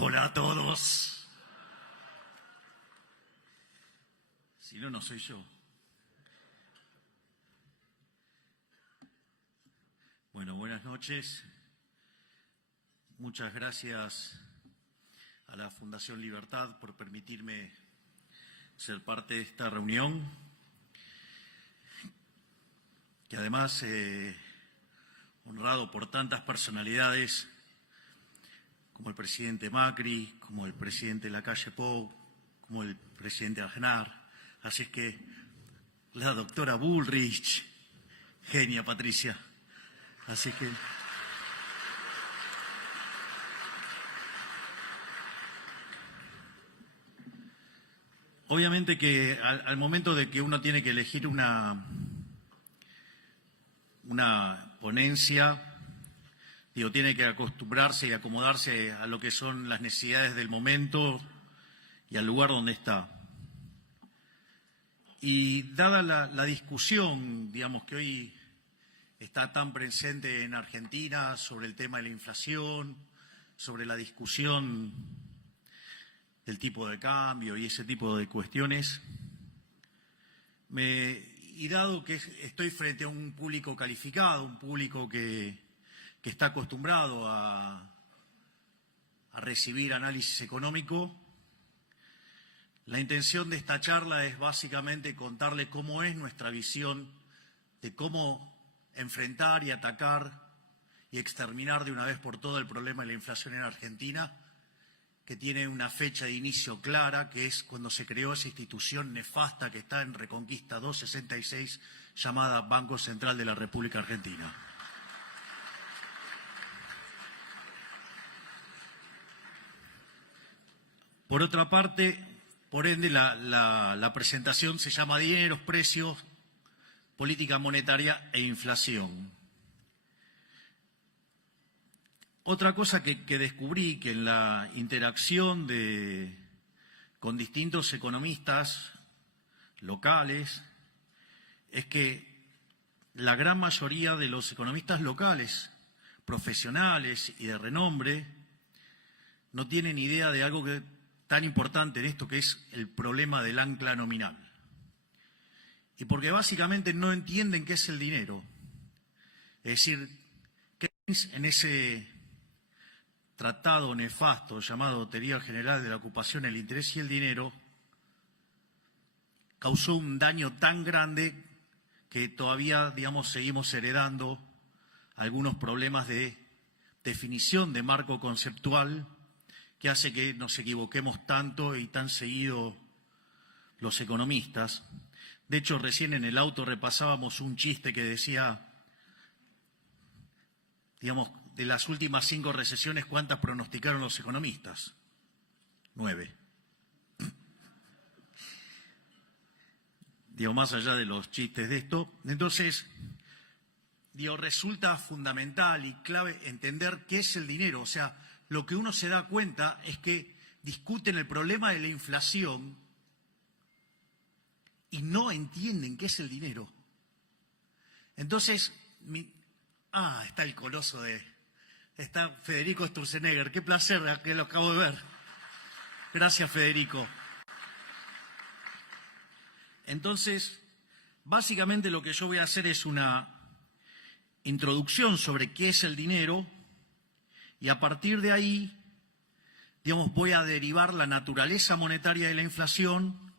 Hola a todos. Si no, no soy yo. Bueno, buenas noches. Muchas gracias a la Fundación Libertad por permitirme ser parte de esta reunión, que además, honrado por tantas personalidades, como el presidente Macri, como el presidente Lacalle Pou, como el presidente Aznar. Así es que la doctora Bullrich, genia Patricia. Así que obviamente que al momento de que uno tiene que elegir una ponencia, tiene que acostumbrarse y acomodarse a lo que son las necesidades del momento y al lugar donde está. Y dada la discusión, que hoy está tan presente en Argentina sobre el tema de la inflación, sobre la discusión del tipo de cambio y ese tipo de cuestiones, y dado que estoy frente a un público calificado, un público que está acostumbrado a recibir análisis económico, la intención de esta charla es básicamente contarle cómo es nuestra visión de cómo enfrentar y atacar y exterminar de una vez por todas el problema de la inflación en Argentina, que tiene una fecha de inicio clara, que es cuando se creó esa institución nefasta que está en Reconquista 266, llamada Banco Central de la República Argentina. Por otra parte, por ende, la presentación se llama Dineros, Precios, Política Monetaria e Inflación. Otra cosa que descubrí, que en la interacción con distintos economistas locales, es que la gran mayoría de los economistas locales, profesionales y de renombre, no tienen idea de algo tan importante en esto, que es el problema del ancla nominal. Y porque básicamente no entienden qué es el dinero. Es decir, Keynes, en ese tratado nefasto llamado Teoría General de la Ocupación, el Interés y el Dinero, causó un daño tan grande que todavía, seguimos heredando algunos problemas de definición de marco conceptual que hace que nos equivoquemos tanto y tan seguido los economistas. De hecho, recién en el auto repasábamos un chiste que decía, de las últimas 5 recesiones, ¿cuántas pronosticaron los economistas? 9. Más allá de los chistes de esto. Entonces, resulta fundamental y clave entender qué es el dinero. O sea, lo que uno se da cuenta es que discuten el problema de la inflación y no entienden qué es el dinero. Entonces, está el coloso está Federico Sturzenegger. Qué placer, que lo acabo de ver. Gracias, Federico. Entonces, básicamente lo que yo voy a hacer es una introducción sobre qué es el dinero y a partir de ahí, voy a derivar la naturaleza monetaria de la inflación,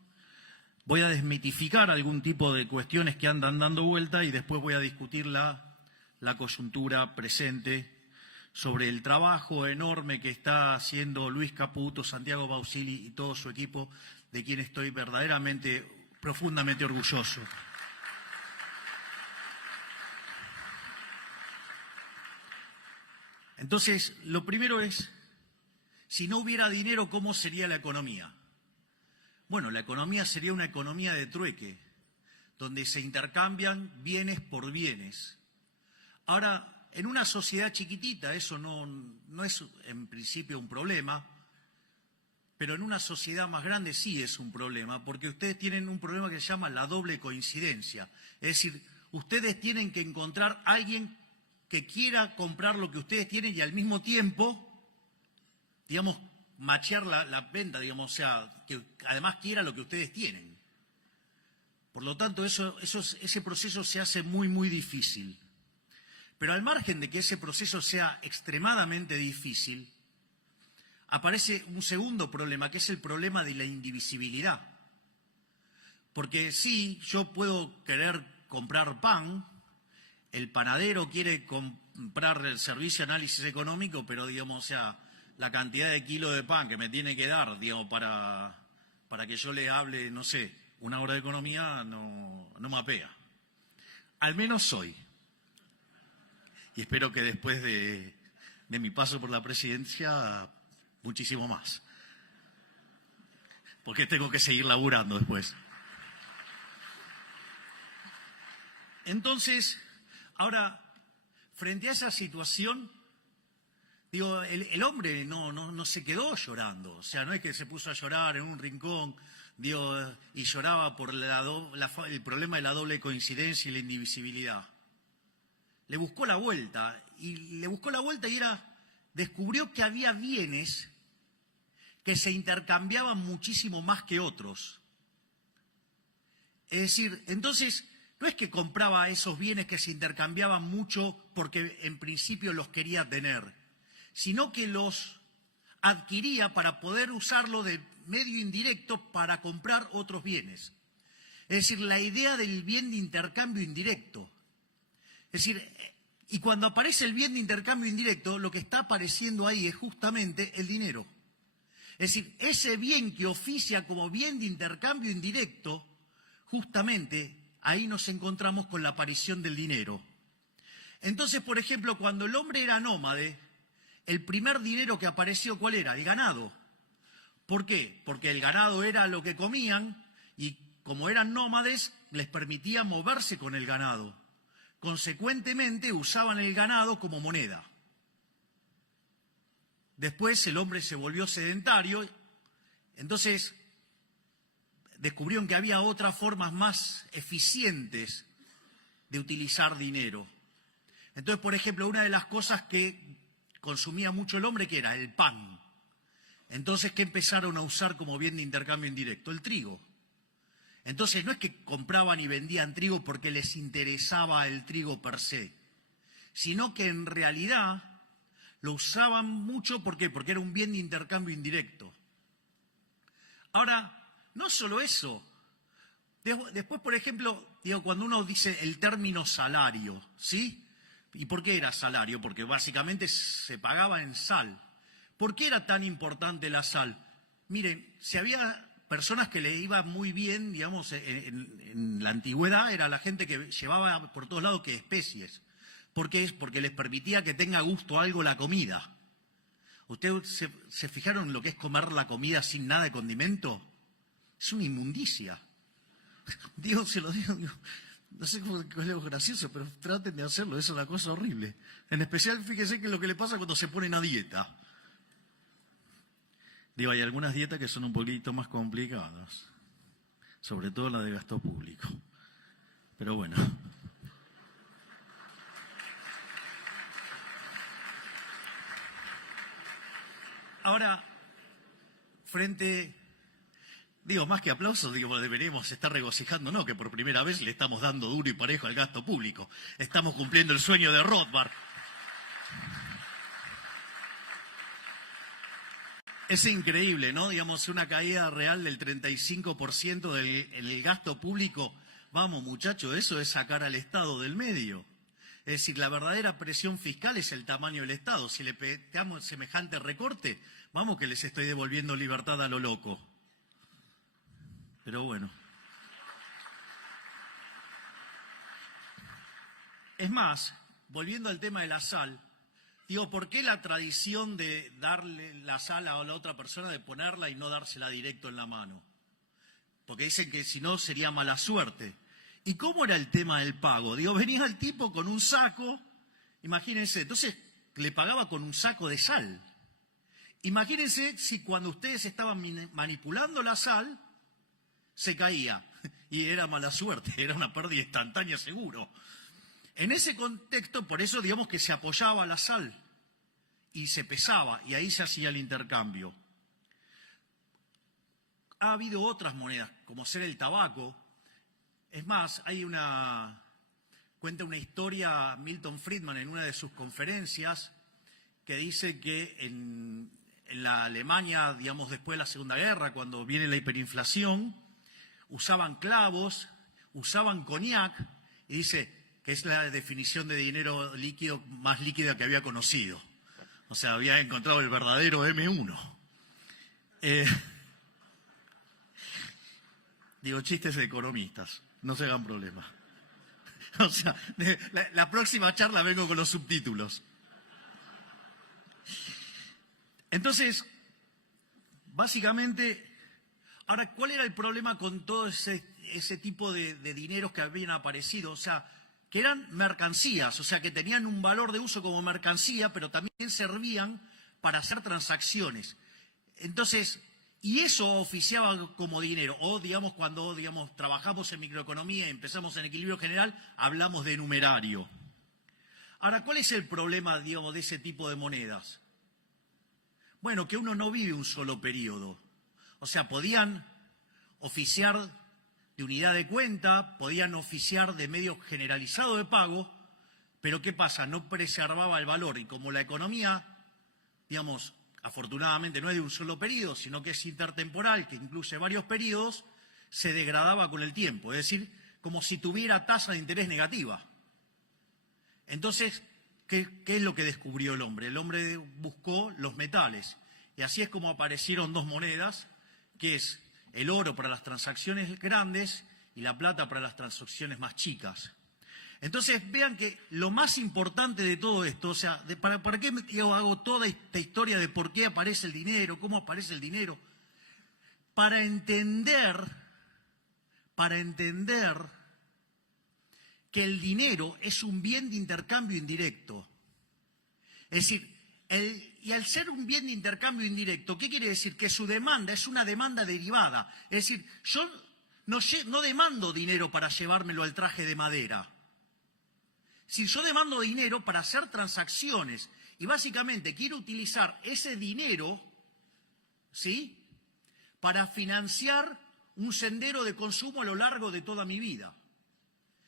voy a desmitificar algún tipo de cuestiones que andan dando vuelta y después voy a discutir la coyuntura presente sobre el trabajo enorme que está haciendo Luis Caputo, Santiago Bausili y todo su equipo, de quien estoy verdaderamente, profundamente orgulloso. Entonces, lo primero es, si no hubiera dinero, ¿cómo sería la economía? Bueno, la economía sería una economía de trueque, donde se intercambian bienes por bienes. Ahora, en una sociedad chiquitita eso no es en principio un problema, pero en una sociedad más grande sí es un problema, porque ustedes tienen un problema que se llama la doble coincidencia. Es decir, ustedes tienen que encontrar a alguien que quiera comprar lo que ustedes tienen y al mismo tiempo, machear la venta, digamos, o sea, que además quiera lo que ustedes tienen. Por lo tanto, ese proceso se hace muy, muy difícil. Pero al margen de que ese proceso sea extremadamente difícil, aparece un segundo problema, que es el problema de la indivisibilidad. Porque sí, yo puedo querer comprar pan, el panadero quiere comprar el servicio de análisis económico, pero, digamos, o sea, la cantidad de kilos de pan que me tiene que dar, digamos, para que yo le hable, no sé, una hora de economía, no me apea. Al menos hoy. Y espero que después de mi paso por la presidencia, muchísimo más. Porque tengo que seguir laburando después. Entonces, ahora, frente a esa situación, digo, el hombre no se quedó llorando. O sea, no es que se puso a llorar en un rincón, digo, y lloraba por el problema de la doble coincidencia y la indivisibilidad. Le buscó la vuelta, y descubrió que había bienes que se intercambiaban muchísimo más que otros. Es decir, entonces, no es que compraba esos bienes que se intercambiaban mucho porque en principio los quería tener, sino que los adquiría para poder usarlo de medio indirecto para comprar otros bienes. Es decir, la idea del bien de intercambio indirecto. Es decir, y cuando aparece el bien de intercambio indirecto, lo que está apareciendo ahí es justamente el dinero. Es decir, ese bien que oficia como bien de intercambio indirecto, justamente ahí nos encontramos con la aparición del dinero. Entonces, por ejemplo, cuando el hombre era nómade, el primer dinero que apareció, ¿cuál era? El ganado. ¿Por qué? Porque el ganado era lo que comían y como eran nómades, les permitía moverse con el ganado. Consecuentemente, usaban el ganado como moneda. Después el hombre se volvió sedentario, entonces descubrieron que había otras formas más eficientes de utilizar dinero. Entonces, por ejemplo, una de las cosas que consumía mucho el hombre, que era el pan. Entonces, ¿qué empezaron a usar como bien de intercambio indirecto? El trigo. Entonces, no es que compraban y vendían trigo porque les interesaba el trigo per se, sino que en realidad lo usaban mucho, ¿por qué? Porque era un bien de intercambio indirecto. Ahora, no solo eso. Después, por ejemplo, digo, cuando uno dice el término salario, ¿sí? ¿Y por qué era salario? Porque básicamente se pagaba en sal. ¿Por qué era tan importante la sal? Miren, si había personas que le iba muy bien, digamos, en la antigüedad, era la gente que llevaba por todos lados que especies. ¿Por qué? Porque les permitía que tenga gusto algo la comida. ¿Ustedes se fijaron en lo que es comer la comida sin nada de condimento? Es una inmundicia. Digo, se lo digo, no sé cómo es algo gracioso, pero traten de hacerlo, eso es una cosa horrible. En especial, fíjense que es lo que le pasa cuando se ponen a dieta. Digo, hay algunas dietas que son un poquito más complicadas, sobre todo la de gasto público. Pero bueno. Ahora, más que aplausos, deberíamos estar regocijándonos que por primera vez le estamos dando duro y parejo al gasto público. Estamos cumpliendo el sueño de Rothbard. Es increíble, ¿no? Una caída real del 35% del gasto público. Vamos, muchachos, eso es sacar al Estado del medio. Es decir, la verdadera presión fiscal es el tamaño del Estado. Si le pegamos semejante recorte, vamos que les estoy devolviendo libertad a lo loco. Pero bueno. Es más, volviendo al tema de la sal, ¿por qué la tradición de darle la sal a la otra persona, de ponerla y no dársela directo en la mano? Porque dicen que si no sería mala suerte. ¿Y cómo era el tema del pago? Venía el tipo con un saco, imagínense, entonces le pagaba con un saco de sal. Imagínense si cuando ustedes estaban manipulando la sal, se caía. Y era mala suerte, era una pérdida instantánea seguro. En ese contexto, por eso que se apoyaba la sal y se pesaba, y ahí se hacía el intercambio. ha habido otras monedas, como ser el tabaco. Es más, cuenta una historia Milton Friedman en una de sus conferencias que dice que en la Alemania, digamos, después de la Segunda Guerra, cuando viene la hiperinflación, usaban clavos, usaban coñac, y dice que es la definición de dinero líquido más líquida que había conocido. O sea, había encontrado el verdadero M1. Digo, chistes de economistas, no se hagan problema. O sea, la próxima charla vengo con los subtítulos. Entonces, básicamente, ahora, ¿cuál era el problema con todo ese tipo de dineros que habían aparecido? O sea, que eran mercancías, o sea, que tenían un valor de uso como mercancía, pero también servían para hacer transacciones. Entonces, y eso oficiaba como dinero. O, digamos, cuando trabajamos en microeconomía y empezamos en equilibrio general, hablamos de numerario. Ahora, ¿cuál es el problema, digamos, de ese tipo de monedas? Bueno, que uno no vive un solo periodo. O sea, podían oficiar de unidad de cuenta, podían oficiar de medio generalizado de pago, pero ¿qué pasa? No preservaba el valor. Y como la economía, digamos, afortunadamente no es de un solo periodo, sino que es intertemporal, que incluye varios periodos, se degradaba con el tiempo. Es decir, como si tuviera tasa de interés negativa. Entonces, ¿qué es lo que descubrió el hombre? El hombre buscó los metales. Y así es como aparecieron dos monedas, que es el oro para las transacciones grandes y la plata para las transacciones más chicas. Entonces, vean que lo más importante de todo esto, o sea, ¿para qué hago toda esta historia de por qué aparece el dinero, cómo aparece el dinero? Para entender que el dinero es un bien de intercambio indirecto. Es decir, y al ser un bien de intercambio indirecto, ¿qué quiere decir? Que su demanda es una demanda derivada. Es decir, yo no demando dinero para llevármelo al traje de madera. Si yo demando dinero para hacer transacciones y básicamente quiero utilizar ese dinero, ¿sí?, para financiar un sendero de consumo a lo largo de toda mi vida.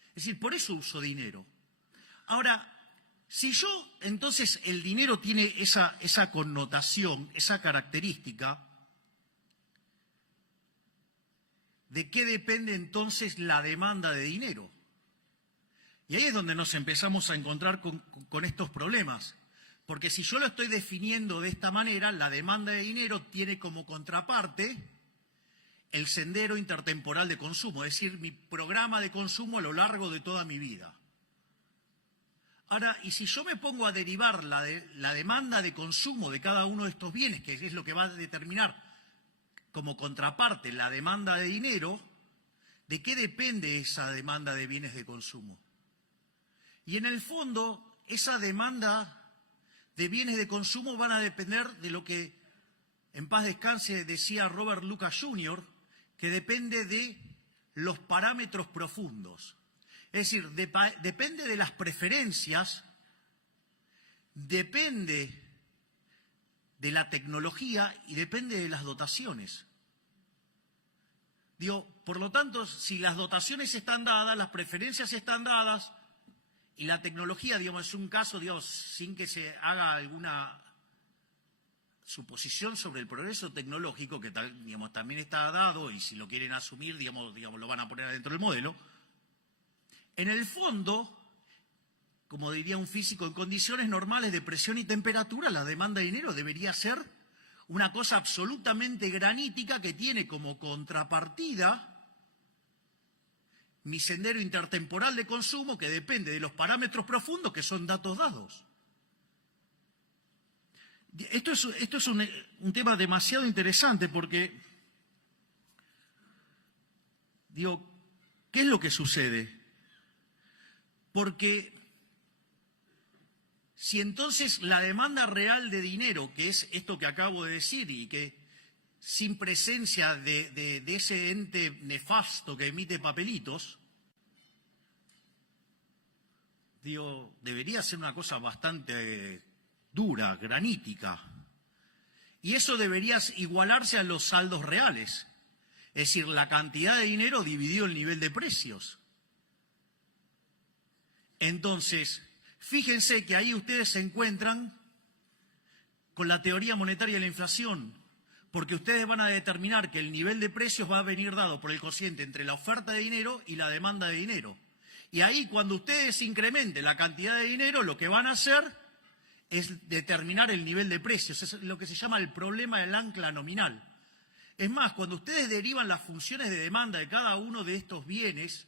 Es decir, por eso uso dinero. Ahora, si yo, entonces, el dinero tiene esa connotación, esa característica, ¿de qué depende entonces la demanda de dinero? Y ahí es donde nos empezamos a encontrar con estos problemas. Porque si yo lo estoy definiendo de esta manera, la demanda de dinero tiene como contraparte el sendero intertemporal de consumo, es decir, mi programa de consumo a lo largo de toda mi vida. Ahora, y si yo me pongo a derivar la demanda de consumo de cada uno de estos bienes, que es lo que va a determinar como contraparte la demanda de dinero, ¿de qué depende esa demanda de bienes de consumo? Y en el fondo, esa demanda de bienes de consumo van a depender de lo que, en paz descanse, decía Robert Lucas Jr., que depende de los parámetros profundos. Es decir, depende de las preferencias, depende de la tecnología y depende de las dotaciones. Digo, por lo tanto, si las dotaciones están dadas, las preferencias están dadas y la tecnología, digamos, es un caso, digamos, sin que se haga alguna suposición sobre el progreso tecnológico, que digamos, también está dado y si lo quieren asumir, digamos, lo van a poner dentro del modelo. En el fondo, como diría un físico, en condiciones normales de presión y temperatura, la demanda de dinero debería ser una cosa absolutamente granítica que tiene como contrapartida mi sendero intertemporal de consumo que depende de los parámetros profundos que son datos dados. Esto es un tema demasiado interesante porque, digo, ¿qué es lo que sucede? Porque si entonces la demanda real de dinero, que es esto que acabo de decir y que sin presencia de ese ente nefasto que emite papelitos, digo, debería ser una cosa bastante dura, granítica. Y eso debería igualarse a los saldos reales. Es decir, la cantidad de dinero dividido el nivel de precios. Entonces, fíjense que ahí ustedes se encuentran con la teoría monetaria de la inflación, porque ustedes van a determinar que el nivel de precios va a venir dado por el cociente entre la oferta de dinero y la demanda de dinero. Y ahí, cuando ustedes incrementen la cantidad de dinero, lo que van a hacer es determinar el nivel de precios. Es lo que se llama el problema del ancla nominal. Es más, cuando ustedes derivan las funciones de demanda de cada uno de estos bienes,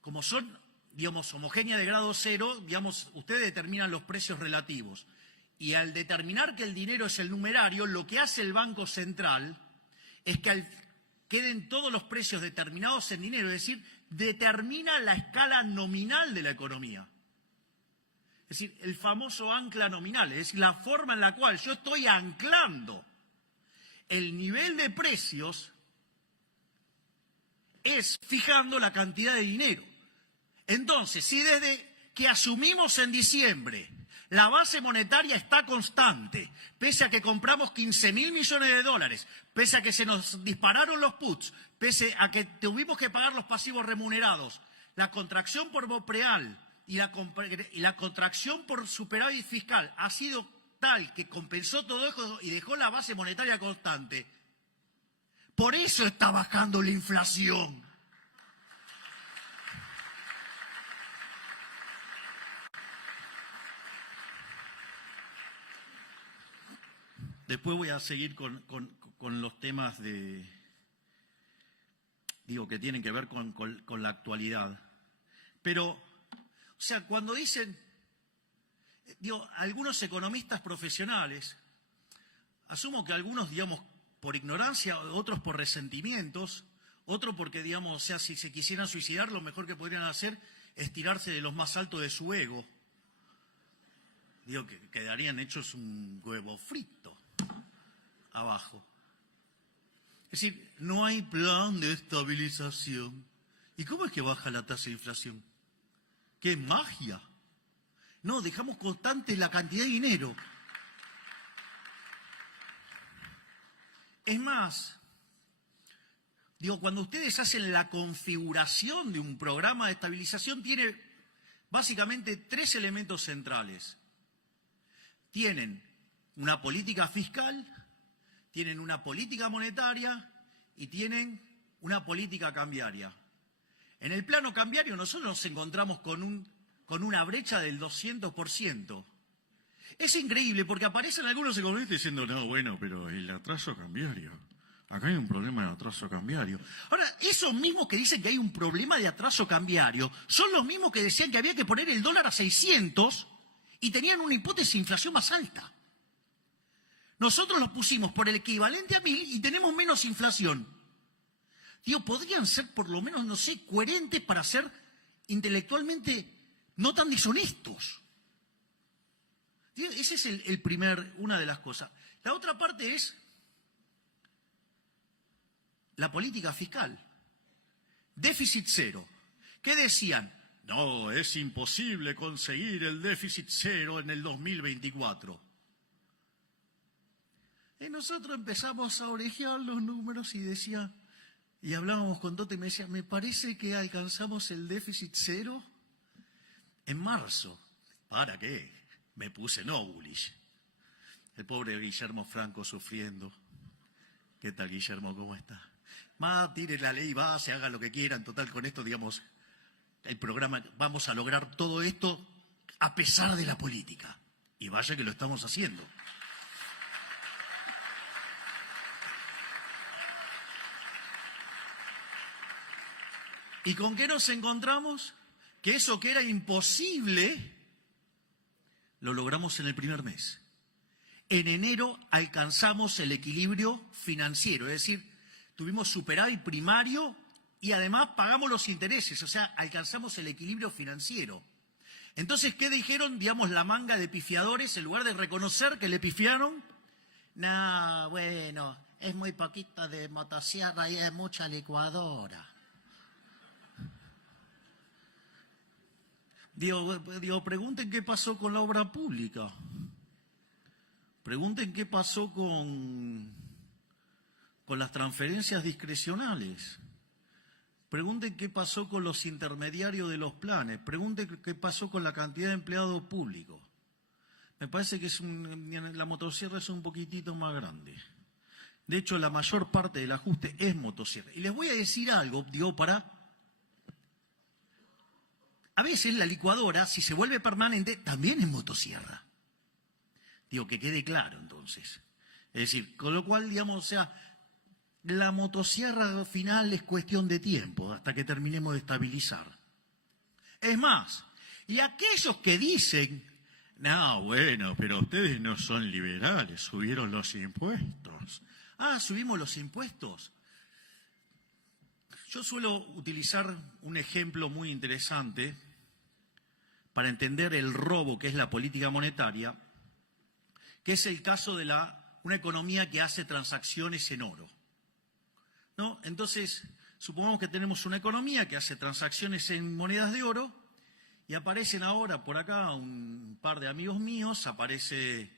como son, digamos, homogéneas de grado cero, digamos, ustedes determinan los precios relativos. Y al determinar que el dinero es el numerario, lo que hace el Banco Central es que queden todos los precios determinados en dinero, es decir, determina la escala nominal de la economía. Es decir, el famoso ancla nominal, es decir, la forma en la cual yo estoy anclando el nivel de precios es fijando la cantidad de dinero. Entonces, si desde que asumimos en diciembre la base monetaria está constante, pese a que compramos 15.000 millones de dólares, pese a que se nos dispararon los puts, pese a que tuvimos que pagar los pasivos remunerados, la contracción por Bopreal y la contracción por superávit fiscal ha sido tal que compensó todo eso y dejó la base monetaria constante. Por eso está bajando la inflación. Después voy a seguir con los temas que tienen que ver con la actualidad. Pero, o sea, cuando dicen, algunos economistas profesionales, asumo que algunos, digamos, por ignorancia, otros por resentimientos, otros porque, digamos, o sea, si se quisieran suicidar, lo mejor que podrían hacer es tirarse de los más altos de su ego. Que quedarían hechos un huevo frito abajo. Es decir, no hay plan de estabilización. ¿Y cómo es que baja la tasa de inflación? ¡Qué magia! No, dejamos constante la cantidad de dinero. Es más, cuando ustedes hacen la configuración de un programa de estabilización, tiene básicamente 3 elementos centrales. Tienen una política fiscal, tienen una política monetaria y tienen una política cambiaria. En el plano cambiario nosotros nos encontramos con una brecha del 200%. Es increíble porque aparecen algunos economistas diciendo, no, bueno, pero el atraso cambiario. Acá hay un problema de atraso cambiario. Ahora, esos mismos que dicen que hay un problema de atraso cambiario son los mismos que decían que había que poner el dólar a 600 y tenían una hipótesis de inflación más alta. Nosotros lo pusimos por el equivalente a 1000 y tenemos menos inflación. Podrían ser por lo menos, no sé, coherentes para ser intelectualmente no tan deshonestos. Ese es una de las cosas. La otra parte es la política fiscal. Déficit cero. ¿Qué decían? No, es imposible conseguir el déficit cero en el 2024. Y nosotros empezamos a orejear los números y hablábamos con Tote y me decía, me parece que alcanzamos el déficit cero en marzo. ¿Para qué? Me puse no bullish. El pobre Guillermo Franco sufriendo. ¿Qué tal, Guillermo? ¿Cómo está? Más, tire la ley base, haga lo que quieran. Total, con esto, digamos, el programa, vamos a lograr todo esto a pesar de la política. Y vaya que lo estamos haciendo. ¿Y con qué nos encontramos? Que eso que era imposible, lo logramos en el primer mes. En enero alcanzamos el equilibrio financiero, es decir, tuvimos superávit primario y además pagamos los intereses, o sea, alcanzamos el equilibrio financiero. Entonces, ¿qué dijeron, digamos, la manga de pifiadores? En lugar de reconocer que le pifiaron, no, bueno, es muy poquito de motosierra y es mucha licuadora. Pregunten qué pasó con la obra pública. Pregunten qué pasó con con las transferencias discrecionales. Pregunten qué pasó con los intermediarios de los planes. Pregunten qué pasó con la cantidad de empleados públicos. Me parece que la motosierra es un poquitito más grande. De hecho, la mayor parte del ajuste es motosierra. Y les voy a decir algo, digo, a veces la licuadora, si se vuelve permanente, también es motosierra. Digo, que quede claro entonces. Es decir, con lo cual, digamos, o sea, la motosierra final es cuestión de tiempo, hasta que terminemos de estabilizar. Es más, y aquellos que dicen, no, bueno, pero ustedes no son liberales, subieron los impuestos. Ah, subimos los impuestos. Yo suelo utilizar un ejemplo muy interesante para entender el robo que es la política monetaria, que es el caso de una economía que hace transacciones en oro, ¿no? Entonces, supongamos que tenemos una economía que hace transacciones en monedas de oro y aparecen ahora por acá un par de amigos míos, aparece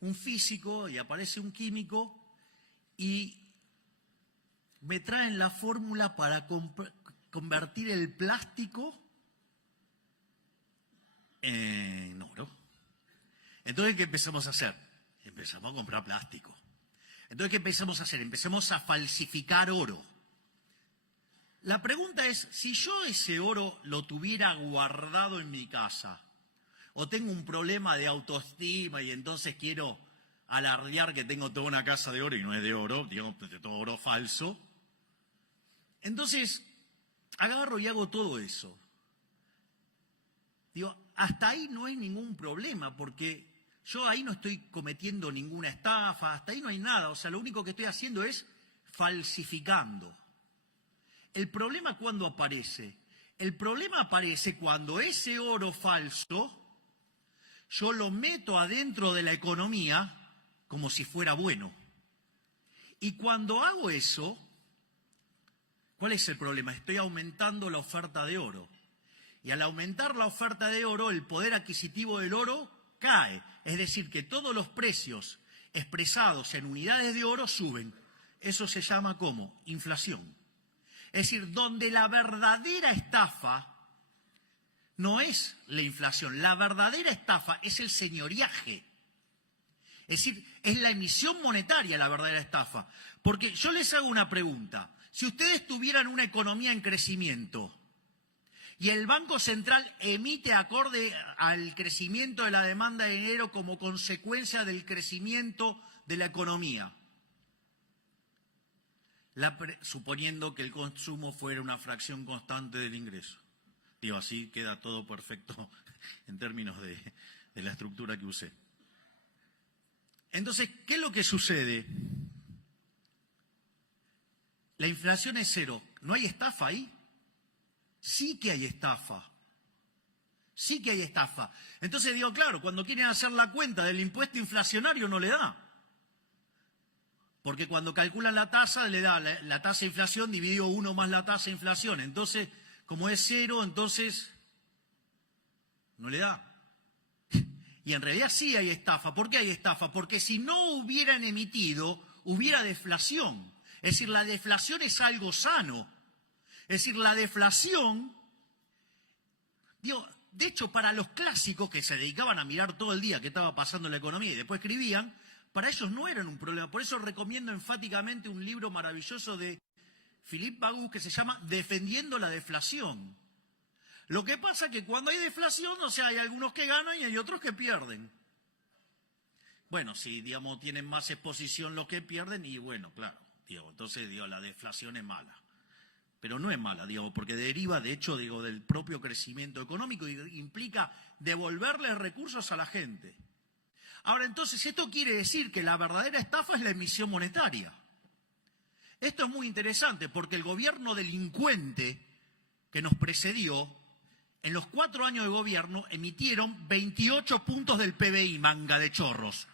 un físico y aparece un químico y me traen la fórmula para convertir el plástico en oro. Entonces, ¿qué empezamos a hacer? Empezamos a comprar plástico. Entonces, ¿qué empezamos a hacer? Empezamos a falsificar oro. La pregunta es, si yo ese oro lo tuviera guardado en mi casa, o tengo un problema de autoestima y entonces quiero alardear que tengo toda una casa de oro y no es de oro, digamos, de todo oro falso, entonces agarro y hago todo eso. Digo, hasta ahí no hay ningún problema, porque yo ahí no estoy cometiendo ninguna estafa, hasta ahí no hay nada. O sea, lo único que estoy haciendo es falsificando. ¿El problema cuándo aparece? El problema aparece cuando ese oro falso yo lo meto adentro de la economía como si fuera bueno. Y cuando hago eso, ¿cuál es el problema? Estoy aumentando la oferta de oro. Y al aumentar la oferta de oro, el poder adquisitivo del oro cae. Es decir, que todos los precios expresados en unidades de oro suben. Eso se llama ¿cómo? Inflación. Es decir, donde la verdadera estafa no es la inflación, la verdadera estafa es el señoriaje. Es decir, es la emisión monetaria la verdadera estafa. Porque yo les hago una pregunta. Si ustedes tuvieran una economía en crecimiento y el Banco Central emite acorde al crecimiento de la demanda de dinero como consecuencia del crecimiento de la economía, suponiendo que el consumo fuera una fracción constante del ingreso. Digo, así queda todo perfecto en términos de la estructura que usé. Entonces, ¿qué es lo que sucede? La inflación es cero. ¿No hay estafa ahí? Sí que hay estafa. Sí que hay estafa. Entonces digo, claro, cuando quieren hacer la cuenta del impuesto inflacionario no le da. Porque cuando calculan la tasa, le da la tasa de inflación dividido 1 más la tasa de inflación. Entonces, como es cero, entonces no le da. Y en realidad sí hay estafa. ¿Por qué hay estafa? Porque si no hubieran emitido, hubiera deflación. Es decir, la deflación es algo sano. Es decir, la deflación, digo, de hecho, para los clásicos que se dedicaban a mirar todo el día qué estaba pasando en la economía y después escribían, para ellos no eran un problema. Por eso recomiendo enfáticamente un libro maravilloso de Philippe Bagus que se llama Defendiendo la deflación. Lo que pasa es que cuando hay deflación, o sea, hay algunos que ganan y hay otros que pierden. Bueno, si, digamos, tienen más exposición los que pierden, y bueno, claro, digo, entonces, digo, la deflación es mala. Pero no es mala, digo, porque deriva, de hecho, digo, del propio crecimiento económico y implica devolverle recursos a la gente. Ahora, entonces, esto quiere decir que la verdadera estafa es la emisión monetaria. Esto es muy interesante porque el gobierno delincuente que nos precedió, en los 4 años de gobierno, emitieron 28 puntos del PBI, manga de chorros.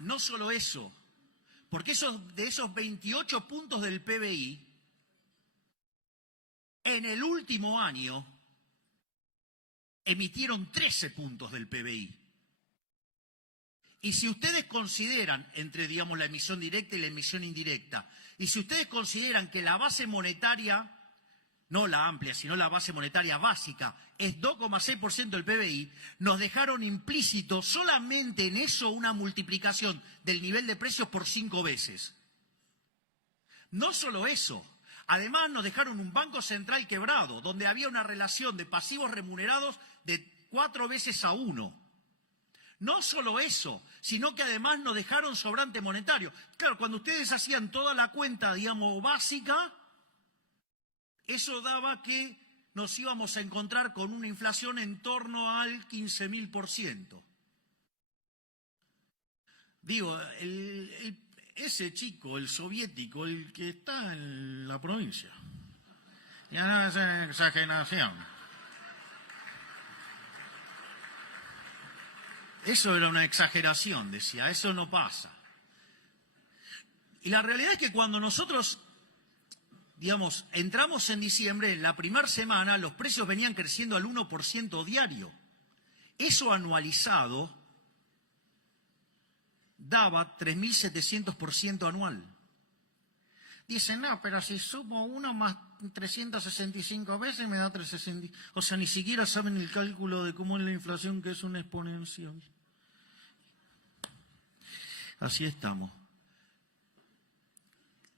No solo eso, porque de esos 28 puntos del PBI, En el último año emitieron 13 puntos del PBI. Y si ustedes consideran, entre, digamos, la emisión directa y la emisión indirecta, y si ustedes consideran que la base monetaria, no la amplia, sino la base monetaria básica, es 2,6% del PBI, nos dejaron implícito solamente en eso una multiplicación del nivel de precios por 5 veces. No solo eso, además nos dejaron un banco central quebrado, donde había una relación de pasivos remunerados de 4 veces a 1. No solo eso, sino que además nos dejaron sobrante monetario. Claro, cuando ustedes hacían toda la cuenta, digamos, básica, eso daba que nos íbamos a encontrar con una inflación en torno al 15.000%. Digo, ese chico, el soviético, el que está en la provincia, ya no es exageración. Eso era una exageración, decía, eso no pasa. Y la realidad es que cuando nosotros, digamos, entramos en diciembre, en la primera semana, los precios venían creciendo al 1% diario. Eso anualizado daba 3.700% anual. Dicen, no, pero si sumo 1 más 365 veces me da 360. O sea, ni siquiera saben el cálculo de cómo es la inflación, que es una exponencial. Así estamos.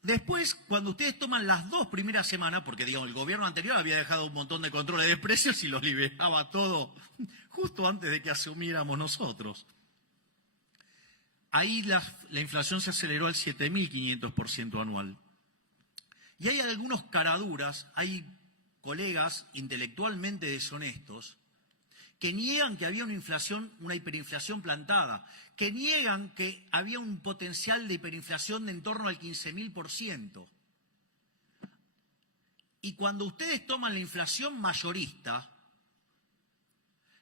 Después, cuando ustedes toman las 2 primeras semanas, porque digamos, el gobierno anterior había dejado un montón de controles de precios y los liberaba todo justo antes de que asumiéramos nosotros. Ahí la inflación se aceleró al 7.500% anual. Y hay algunos caraduras, hay colegas intelectualmente deshonestos que niegan que había una hiperinflación plantada, que niegan que había un potencial de hiperinflación de en torno al 15.000%. Y cuando ustedes toman la inflación mayorista,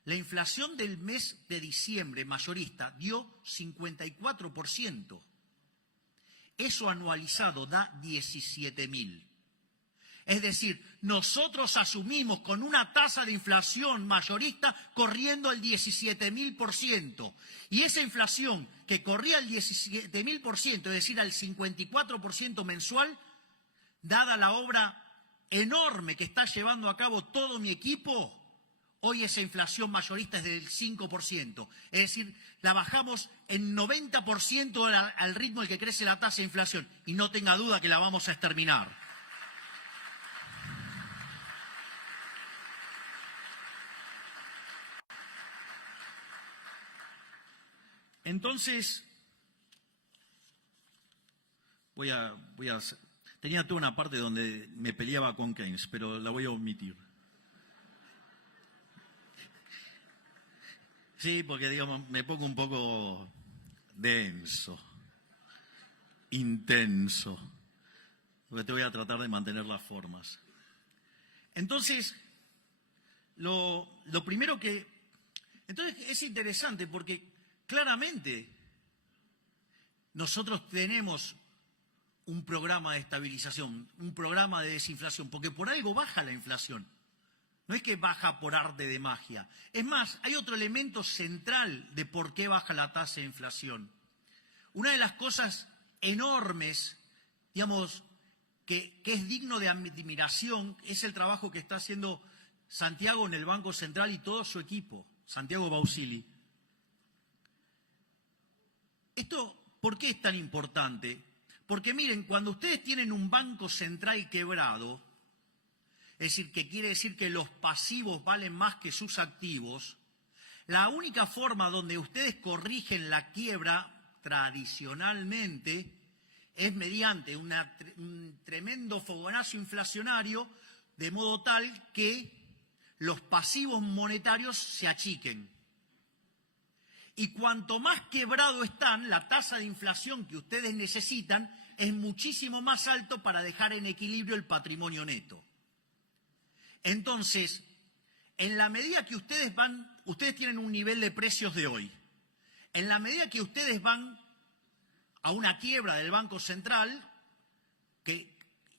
la inflación del mes de diciembre mayorista dio 54%. Eso anualizado da 17.000. Es decir, nosotros asumimos con una tasa de inflación mayorista corriendo el 17.000%. Y esa inflación que corría el 17.000%, es decir, al 54% mensual, dada la obra enorme que está llevando a cabo todo mi equipo, hoy esa inflación mayorista es del 5%. Es decir, la bajamos en 90% al ritmo al que crece la tasa de inflación. Y no tenga duda que la vamos a exterminar. Entonces, tenía toda una parte donde me peleaba con Keynes, pero la voy a omitir. Sí, porque digamos, me pongo un poco denso, intenso, porque te voy a tratar de mantener las formas. Entonces, lo primero que... Entonces es interesante porque claramente nosotros tenemos un programa de estabilización, un programa de desinflación, porque por algo baja la inflación. No es que baja por arte de magia. Es más, hay otro elemento central de por qué baja la tasa de inflación. Una de las cosas enormes, digamos, que es digno de admiración, es el trabajo que está haciendo Santiago en el Banco Central y todo su equipo, Santiago Bausili. ¿Esto por qué es tan importante? Porque miren, cuando ustedes tienen un banco central quebrado, es decir, que quiere decir que los pasivos valen más que sus activos, la única forma donde ustedes corrigen la quiebra tradicionalmente es mediante un tremendo fogonazo inflacionario, de modo tal que los pasivos monetarios se achiquen. Y cuanto más quebrado están, la tasa de inflación que ustedes necesitan es muchísimo más alto para dejar en equilibrio el patrimonio neto. Entonces, en la medida que ustedes tienen un nivel de precios de hoy, en la medida que ustedes van a una quiebra del Banco Central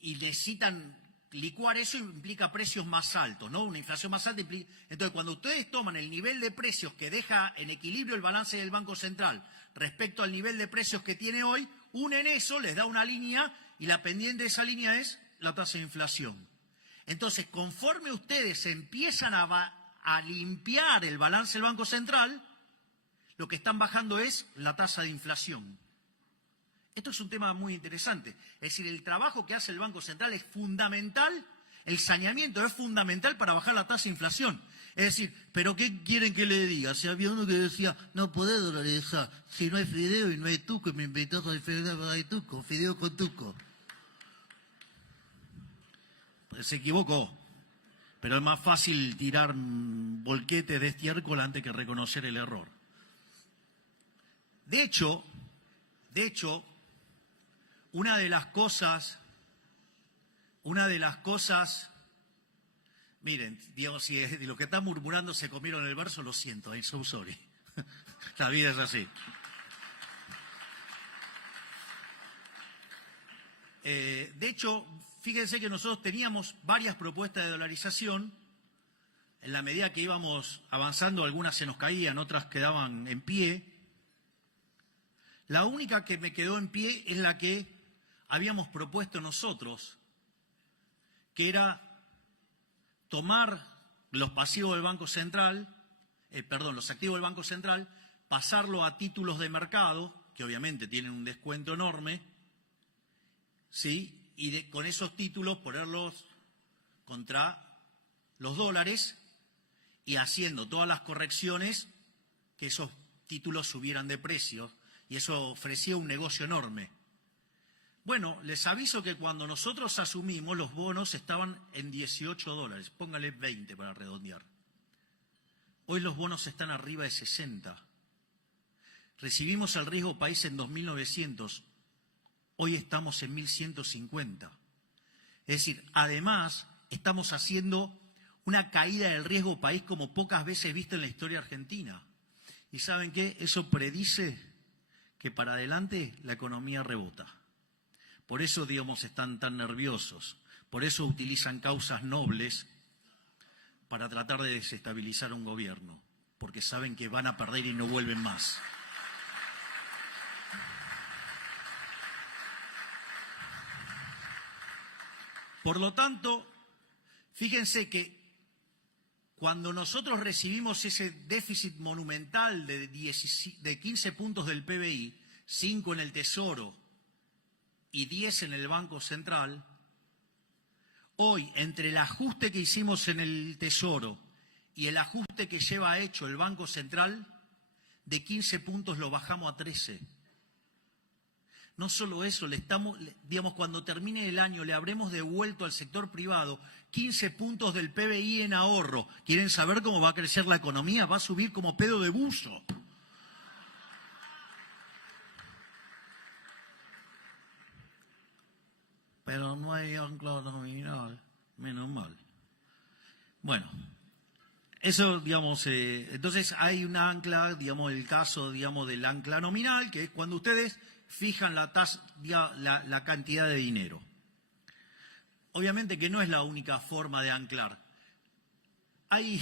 y necesitan licuar eso implica precios más altos, ¿no? Una inflación más alta implica... Entonces, cuando ustedes toman el nivel de precios que deja en equilibrio el balance del Banco Central respecto al nivel de precios que tiene hoy, unen eso, les da una línea y la pendiente de esa línea es la tasa de inflación. Entonces, conforme ustedes empiezan a limpiar el balance del Banco Central, lo que están bajando es la tasa de inflación. Esto es un tema muy interesante. Es decir, el trabajo que hace el Banco Central es fundamental, el saneamiento es fundamental para bajar la tasa de inflación. Es decir, ¿pero qué quieren que le diga? Si había uno que decía, no podés dolarizar, si no hay fideo y no hay tuco, y me invitó con el fideo, hay tuco, fideo con tuco. Pues se equivocó, pero es más fácil tirar volquetes de estiércol antes que reconocer el error. De hecho, una de las cosas, miren, digamos, si de lo que están murmurando se comieron el verso, lo siento, I'm so sorry. La vida es así. De hecho, fíjense que nosotros teníamos varias propuestas de dolarización. En la medida que íbamos avanzando, algunas se nos caían, otras quedaban en pie. La única que me quedó en pie es la que habíamos propuesto nosotros, que era tomar los pasivos del Banco Central, los activos del Banco Central, pasarlo a títulos de mercado, que obviamente tienen un descuento enorme, ¿sí? Y con esos títulos ponerlos contra los dólares y haciendo todas las correcciones que esos títulos subieran de precio, y eso ofrecía un negocio enorme. Bueno, les aviso que cuando nosotros asumimos, los bonos estaban en $18, póngale 20 para redondear. Hoy los bonos están arriba de 60. Recibimos el riesgo país en 2.900, hoy estamos en 1.150. Es decir, además, estamos haciendo una caída del riesgo país como pocas veces visto en la historia argentina. ¿Y saben qué? Eso predice que para adelante la economía rebota. Por eso, digamos, están tan nerviosos. Por eso utilizan causas nobles para tratar de desestabilizar un gobierno. Porque saben que van a perder y no vuelven más. Por lo tanto, fíjense que cuando nosotros recibimos ese déficit monumental de 15 puntos del PBI, 5 en el Tesoro y 10 en el Banco Central, hoy, entre el ajuste que hicimos en el Tesoro y el ajuste que lleva hecho el Banco Central, de 15 puntos lo bajamos a 13. No solo eso, digamos, cuando termine el año le habremos devuelto al sector privado 15 puntos del PBI en ahorro. ¿Quieren saber cómo va a crecer la economía? Va a subir como pedo de buzo. Pero no hay ancla nominal, menos mal. Bueno, eso, digamos, entonces hay un ancla, digamos, el caso, digamos, del ancla nominal, que es cuando ustedes fijan la cantidad de dinero. Obviamente que no es la única forma de anclar. Hay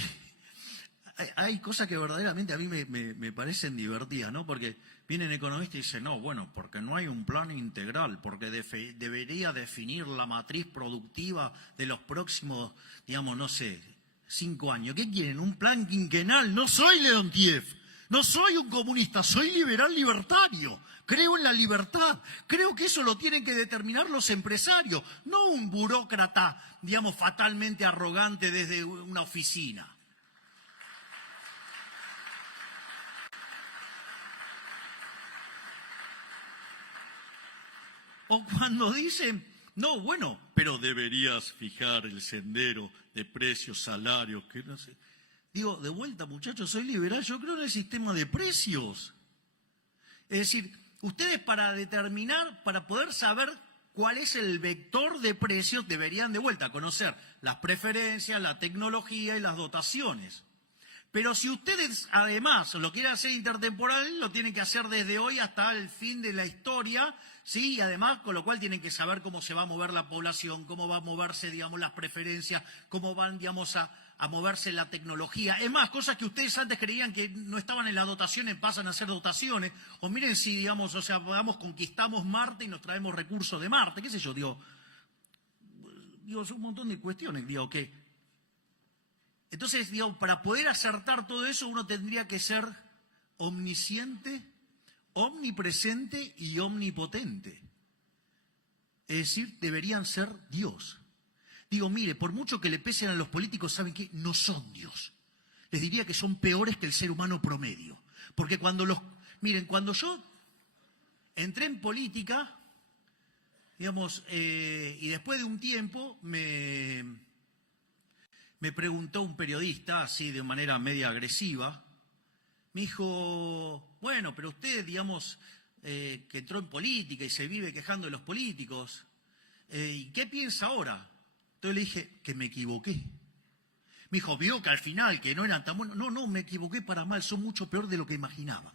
cosas que verdaderamente a mí me parecen divertidas, ¿no? Porque vienen economistas y dicen, no, bueno, porque no hay un plan integral, porque debería definir la matriz productiva de los próximos, digamos, no sé, 5 años. ¿Qué quieren? ¿Un plan quinquenal? No soy Leontiev, no soy un comunista, soy liberal libertario. Creo en la libertad, creo que eso lo tienen que determinar los empresarios, no un burócrata, digamos, fatalmente arrogante desde una oficina. O cuando dicen, no, bueno, pero deberías fijar el sendero de precios, salarios, que no sé. Digo, de vuelta, muchachos, soy liberal, yo creo en el sistema de precios. Es decir, ustedes para poder saber cuál es el vector de precios, deberían de vuelta conocer las preferencias, la tecnología y las dotaciones. Pero si ustedes además lo quieren hacer intertemporal, lo tienen que hacer desde hoy hasta el fin de la historia, ¿sí? Y además, con lo cual tienen que saber cómo se va a mover la población, cómo va a moverse, digamos, las preferencias, cómo van, digamos, a moverse la tecnología. Es más, cosas que ustedes antes creían que no estaban en las dotaciones pasan a ser dotaciones. O miren si, digamos, o sea, vamos, conquistamos Marte y nos traemos recursos de Marte, qué sé yo, digo, un montón de cuestiones, digo, que... Entonces, digo, para poder acertar todo eso uno tendría que ser omnisciente, omnipresente y omnipotente. Es decir, deberían ser Dios. Digo, mire, por mucho que le pesen a los políticos, ¿saben qué? No son Dios. Les diría que son peores que el ser humano promedio. Porque miren, cuando yo entré en política, digamos, y después de un tiempo me preguntó un periodista, así de manera media agresiva, me dijo, bueno, pero usted, digamos, que entró en política y se vive quejando de los políticos, ¿y qué piensa ahora? Entonces le dije, que me equivoqué. Me dijo, vio que al final, que no eran tan buenos. No, me equivoqué para mal, son mucho peor de lo que imaginaba.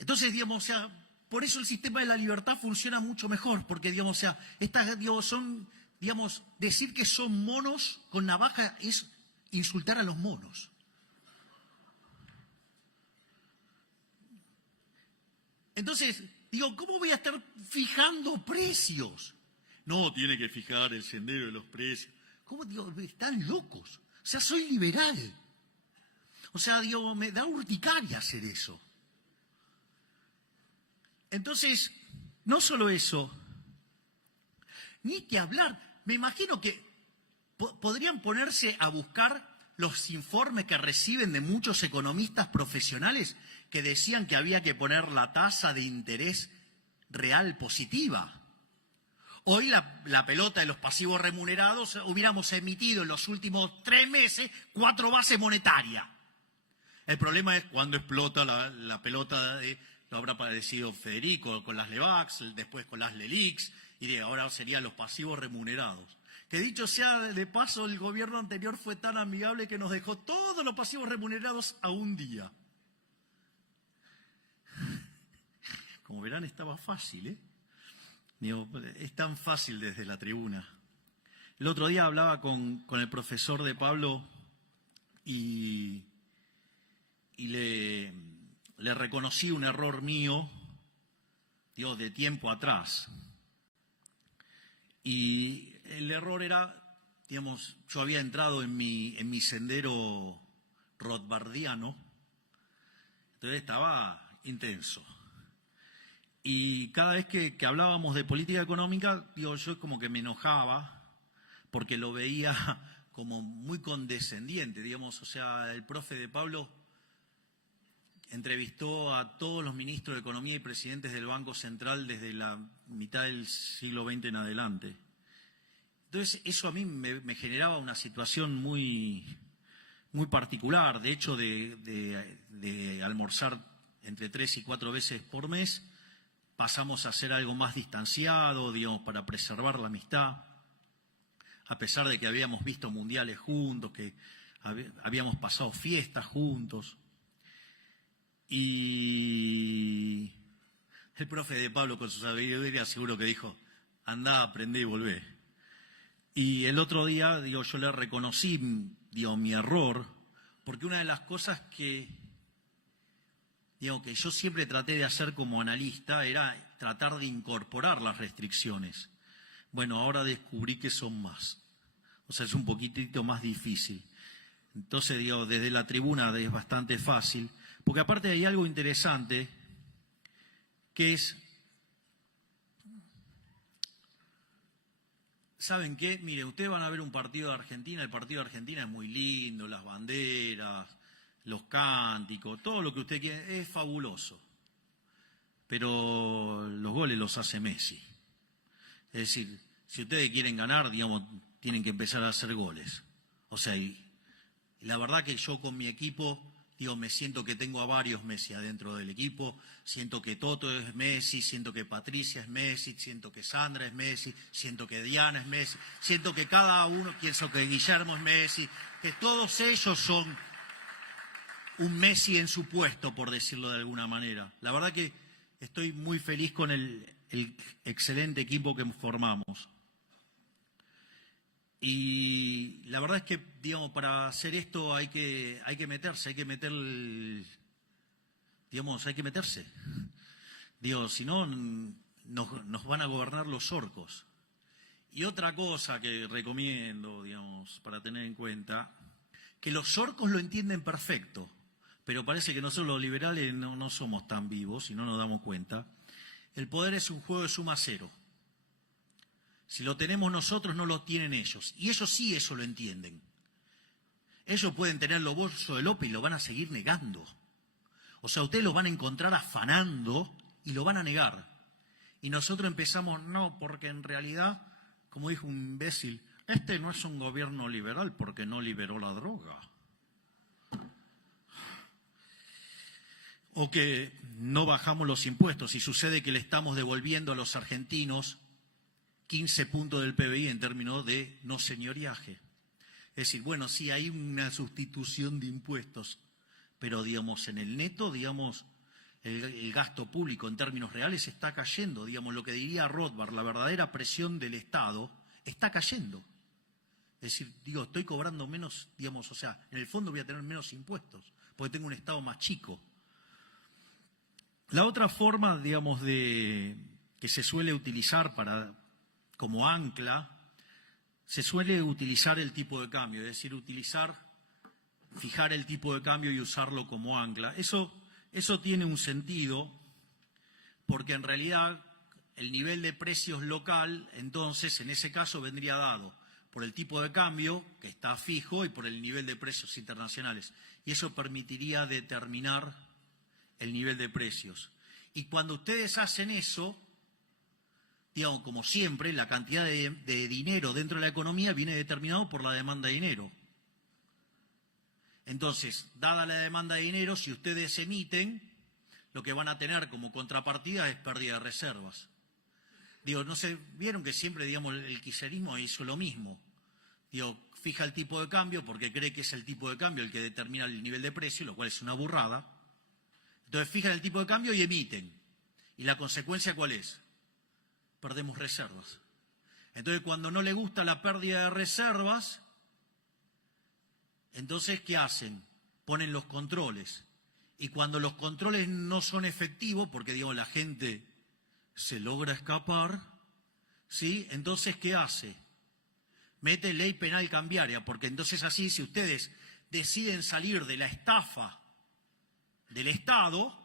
Entonces, digamos, o sea, por eso el sistema de la libertad funciona mucho mejor, porque, digamos, o sea, estas, digamos, son... Digamos, decir que son monos con navaja es insultar a los monos. Entonces, digo, ¿cómo voy a estar fijando precios? No, tiene que fijar el sendero de los precios. ¿Cómo? Digo, están locos. O sea, soy liberal. O sea, digo, me da urticaria hacer eso. Entonces, no solo eso, ni que hablar. Me imagino que podrían ponerse a buscar los informes que reciben de muchos economistas profesionales que decían que había que poner la tasa de interés real positiva. Hoy la pelota de los pasivos remunerados hubiéramos emitido en los últimos 3 meses 4 bases monetarias. El problema es cuando explota la pelota lo habrá padecido Federico con las LEVAX, después con las LELIX, y ahora serían los pasivos remunerados. Que dicho sea de paso, el gobierno anterior fue tan amigable que nos dejó todos los pasivos remunerados a un día. Como verán, estaba fácil, ¿eh? Digo, es tan fácil desde la tribuna. El otro día hablaba con el profesor de Pablo y le reconocí un error mío, digo, de tiempo atrás. Y el error era, digamos, yo había entrado en mi sendero rothbardiano, entonces estaba intenso. Y cada vez que hablábamos de política económica, digo, yo como que me enojaba porque lo veía como muy condescendiente, digamos, o sea, el profe de Pablo entrevistó a todos los ministros de Economía y presidentes del Banco Central desde la mitad del siglo XX en adelante. Entonces, eso a mí me generaba una situación muy, muy particular. De hecho, de almorzar entre 3 y 4 veces por mes, pasamos a hacer algo más distanciado, digamos, para preservar la amistad, a pesar de que habíamos visto mundiales juntos, que habíamos pasado fiestas juntos. Y el profe de Pablo, con su sabiduría, seguro que dijo, andá, aprendé y volvé. Y el otro día, digo, yo le reconocí, digo, mi error, porque una de las cosas que, digo, que yo siempre traté de hacer como analista era tratar de incorporar las restricciones. Bueno, ahora descubrí que son más. O sea, es un poquitito más difícil. Entonces, digo, desde la tribuna es bastante fácil, porque aparte hay algo interesante, que es, ¿saben qué? Mire, ustedes van a ver un partido de Argentina, el partido de Argentina es muy lindo, las banderas, los cánticos, todo lo que usted quiere, es fabuloso. Pero los goles los hace Messi. Es decir, si ustedes quieren ganar, digamos, tienen que empezar a hacer goles. O sea, y la verdad que yo con mi equipo, Digo, me siento que tengo a varios Messi adentro del equipo, siento que Toto es Messi, siento que Patricia es Messi, siento que Sandra es Messi, siento que Diana es Messi, siento que cada uno, pienso que Guillermo es Messi, que todos ellos son un Messi en su puesto, por decirlo de alguna manera. La verdad que estoy muy feliz con el excelente equipo que formamos. Y la verdad es que, digamos, para hacer esto hay que meterse, hay que meterse. Digo, si no, nos van a gobernar los orcos. Y otra cosa que recomiendo, digamos, para tener en cuenta, que los orcos lo entienden perfecto, pero parece que nosotros los liberales no somos tan vivos y no nos damos cuenta. El poder es un juego de suma cero. Si lo tenemos nosotros, no lo tienen ellos. Y ellos sí eso lo entienden. Ellos pueden tener los bolsos de López y lo van a seguir negando. O sea, ustedes lo van a encontrar afanando y lo van a negar. Y nosotros empezamos, no, porque en realidad, como dijo un imbécil, este no es un gobierno liberal porque no liberó la droga. O que no bajamos los impuestos y sucede que le estamos devolviendo a los argentinos 15 puntos del PBI en términos de no señoriaje. Es decir, bueno, sí hay una sustitución de impuestos, pero digamos en el neto, digamos, el gasto público en términos reales está cayendo. Digamos, lo que diría Rothbard, la verdadera presión del Estado está cayendo. Es decir, digo, estoy cobrando menos, digamos, o sea, en el fondo voy a tener menos impuestos, porque tengo un Estado más chico. La otra forma, digamos, que se suele utilizar como ancla, se suele utilizar el tipo de cambio, es decir, fijar el tipo de cambio y usarlo como ancla. Eso tiene un sentido, porque en realidad el nivel de precios local, entonces, en ese caso vendría dado por el tipo de cambio, que está fijo, y por el nivel de precios internacionales. Y eso permitiría determinar el nivel de precios. Y cuando ustedes hacen eso, digamos, como siempre, la cantidad de dinero dentro de la economía viene determinado por la demanda de dinero. Entonces, dada la demanda de dinero, si ustedes emiten, lo que van a tener como contrapartida es pérdida de reservas. Digo, no sé, vieron que siempre, digamos, el kirchnerismo hizo lo mismo. Digo, fija el tipo de cambio porque cree que es el tipo de cambio el que determina el nivel de precio, lo cual es una burrada. Entonces fijan el tipo de cambio y emiten. ¿Y la consecuencia cuál es? Perdemos reservas. Entonces cuando no le gusta la pérdida de reservas, entonces ¿qué hacen? Ponen los controles. Y cuando los controles no son efectivos, porque digamos la gente se logra escapar, ¿sí? Entonces ¿qué hace? Mete ley penal cambiaria, porque entonces así si ustedes deciden salir de la estafa del Estado,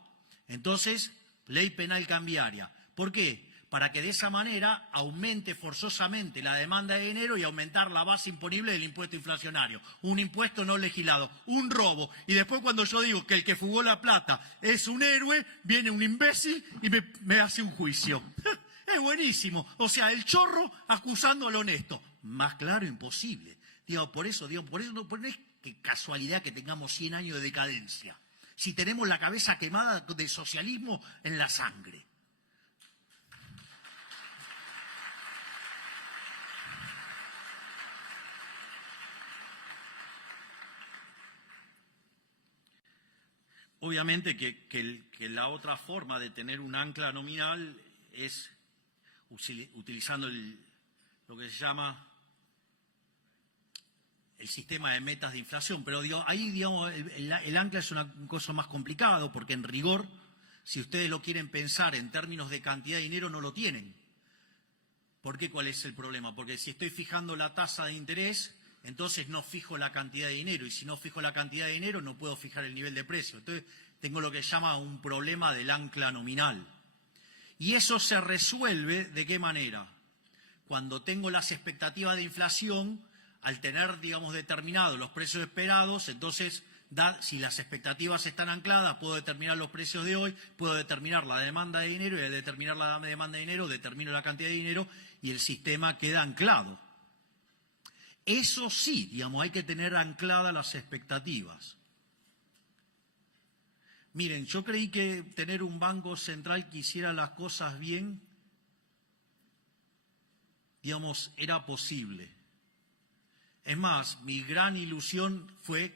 entonces ley penal cambiaria. ¿Por qué? Para que de esa manera aumente forzosamente la demanda de dinero y aumentar la base imponible del impuesto inflacionario. Un impuesto no legislado, un robo. Y después cuando yo digo que el que fugó la plata es un héroe, viene un imbécil y me hace un juicio. Es buenísimo. O sea, el chorro acusando al honesto. Más claro, imposible. Por eso no es que casualidad que tengamos 100 años de decadencia. Si tenemos la cabeza quemada de socialismo en la sangre. Obviamente que la otra forma de tener un ancla nominal es utilizando lo que se llama el sistema de metas de inflación, pero ahí digamos, el ancla es una cosa más complicado porque en rigor, si ustedes lo quieren pensar en términos de cantidad de dinero, no lo tienen. ¿Por qué? ¿Cuál es el problema? Porque si estoy fijando la tasa de interés, entonces no fijo la cantidad de dinero, y si no fijo la cantidad de dinero no puedo fijar el nivel de precio. Entonces tengo lo que se llama un problema del ancla nominal. Y eso se resuelve ¿de qué manera? Cuando tengo las expectativas de inflación, al tener, digamos, determinados los precios esperados, entonces, si las expectativas están ancladas, puedo determinar los precios de hoy, puedo determinar la demanda de dinero, y al determinar la demanda de dinero, determino la cantidad de dinero, y el sistema queda anclado. Eso sí, digamos, hay que tener ancladas las expectativas. Miren, yo creí que tener un banco central que hiciera las cosas bien, digamos, era posible. Es más, mi gran ilusión fue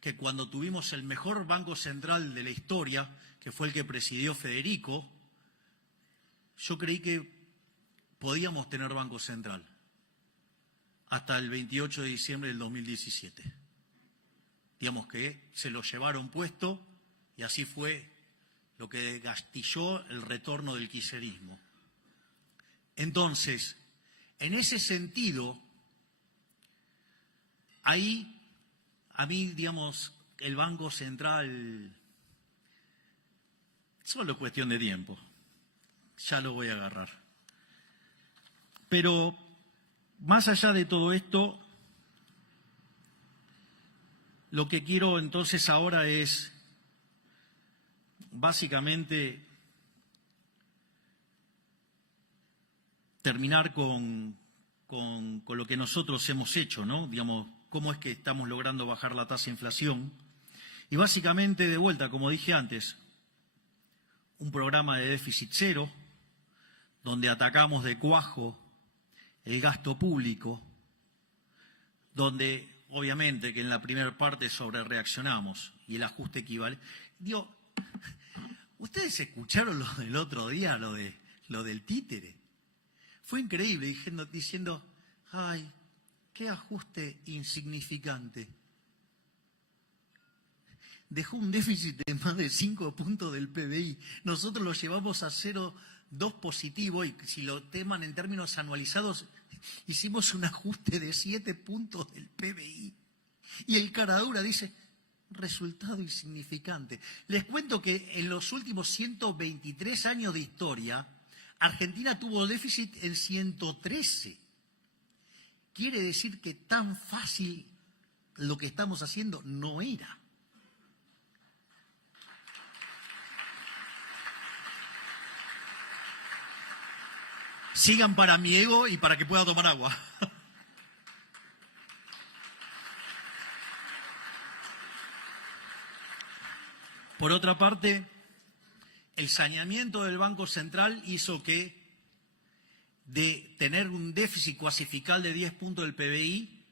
que cuando tuvimos el mejor banco central de la historia, que fue el que presidió Federico, yo creí que podíamos tener banco central hasta el 28 de diciembre del 2017. Digamos que se lo llevaron puesto y así fue lo que gastilló el retorno del kirchnerismo. Entonces, en ese sentido, ahí a mí, digamos, el Banco Central, solo cuestión de tiempo, ya lo voy a agarrar. Pero más allá de todo esto, lo que quiero entonces ahora es básicamente terminar con lo que nosotros hemos hecho, ¿no? Digamos, cómo es que estamos logrando bajar la tasa de inflación. Y básicamente, de vuelta, como dije antes, un programa de déficit cero, donde atacamos de cuajo el gasto público, donde obviamente que en la primera parte sobrereaccionamos y el ajuste equivalente. Digo, ¿ustedes escucharon lo del otro día, lo del títere? Fue increíble, diciendo, ay, qué ajuste insignificante. Dejó un déficit de más de 5 puntos del PBI. Nosotros lo llevamos a 0,2 positivo y si lo teman en términos anualizados, hicimos un ajuste de 7 puntos del PBI. Y el caradura dice, resultado insignificante. Les cuento que en los últimos 123 años de historia, Argentina tuvo déficit en 113. Quiere decir que tan fácil lo que estamos haciendo no era. Sigan para mi ego y para que pueda tomar agua. Por otra parte, el saneamiento del Banco Central hizo que de tener un déficit cuasifical de 10 puntos del PBI,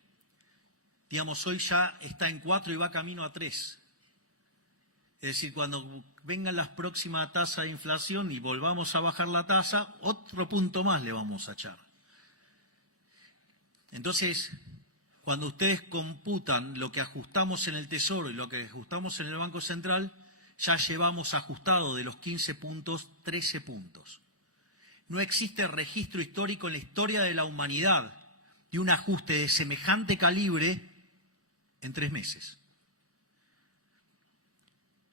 digamos, hoy ya está en 4 y va camino a 3. Es decir, cuando vengan las próximas tasas de inflación y volvamos a bajar la tasa, otro punto más le vamos a echar. Entonces, cuando ustedes computan lo que ajustamos en el Tesoro y lo que ajustamos en el Banco Central, ya llevamos ajustado de los 15 puntos, 13 puntos. No existe registro histórico en la historia de la humanidad de un ajuste de semejante calibre en 3 meses.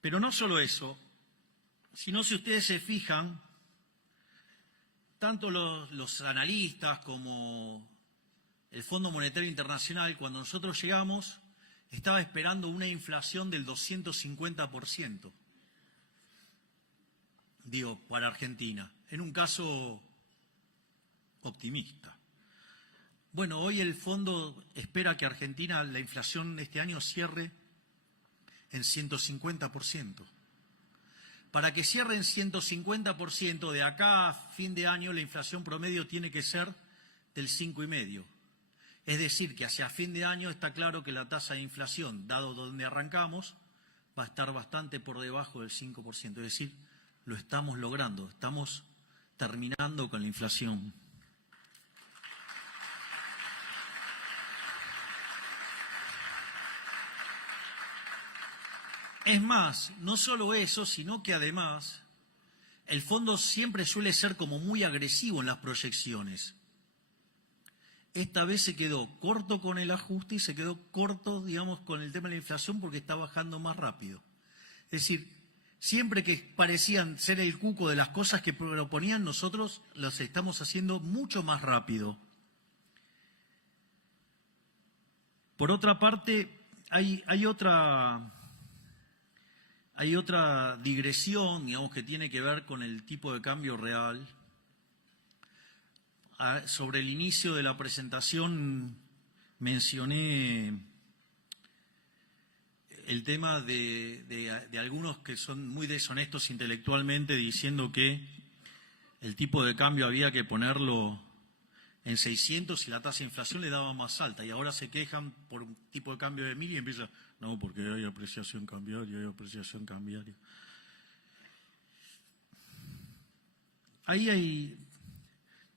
Pero no solo eso, sino si ustedes se fijan, tanto los analistas como el Fondo Monetario Internacional, cuando nosotros llegamos, estaba esperando una inflación del 250%, digo, para Argentina, en un caso optimista. Bueno, hoy el fondo espera que Argentina, la inflación de este año cierre en 150%. Para que cierre en 150%, de acá a fin de año la inflación promedio tiene que ser del 5,5%. Es decir, que hacia fin de año está claro que la tasa de inflación, dado donde arrancamos, va a estar bastante por debajo del 5%. Es decir, lo estamos logrando, estamos terminando con la inflación. Es más, no solo eso, sino que además el fondo siempre suele ser como muy agresivo en las proyecciones. Esta vez se quedó corto con el ajuste y se quedó corto, digamos, con el tema de la inflación porque está bajando más rápido. Es decir, siempre que parecían ser el cuco de las cosas que proponían, nosotros las estamos haciendo mucho más rápido. Por otra parte, hay otra digresión, digamos, que tiene que ver con el tipo de cambio real. Sobre el inicio de la presentación mencioné el tema de algunos que son muy deshonestos intelectualmente diciendo que el tipo de cambio había que ponerlo en 600 y la tasa de inflación le daba más alta, y ahora se quejan por un tipo de cambio de 1000 y empiezan, no, porque hay apreciación cambiaria, hay apreciación cambiaria. Ahí hay,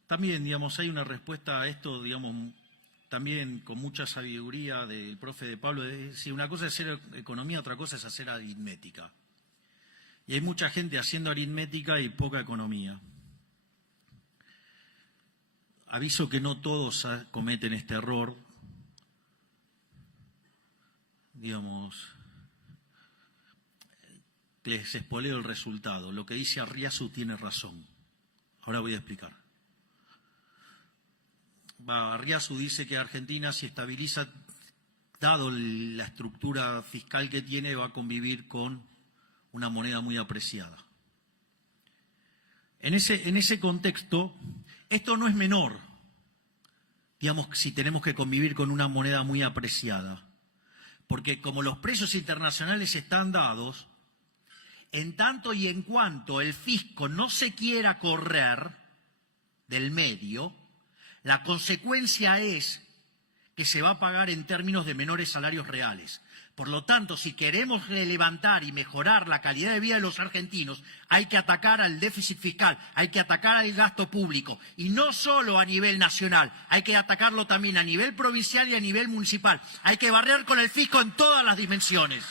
también, digamos, hay una respuesta a esto, digamos, también con mucha sabiduría del profe de Pablo, de decir, una cosa es hacer economía, otra cosa es hacer aritmética. Y hay mucha gente haciendo aritmética y poca economía. Aviso que no todos cometen este error, digamos, les espoleo el resultado. Lo que dice Arriazu tiene razón. Ahora voy a explicar. Arriazu dice que Argentina, si estabiliza, dado la estructura fiscal que tiene, va a convivir con una moneda muy apreciada. En ese contexto, esto no es menor, digamos, si tenemos que convivir con una moneda muy apreciada, porque como los precios internacionales están dados, en tanto y en cuanto el fisco no se quiera correr del medio, la consecuencia es que se va a pagar en términos de menores salarios reales. Por lo tanto, si queremos levantar y mejorar la calidad de vida de los argentinos, hay que atacar al déficit fiscal, hay que atacar al gasto público. Y no solo a nivel nacional, hay que atacarlo también a nivel provincial y a nivel municipal. Hay que barrer con el fisco en todas las dimensiones.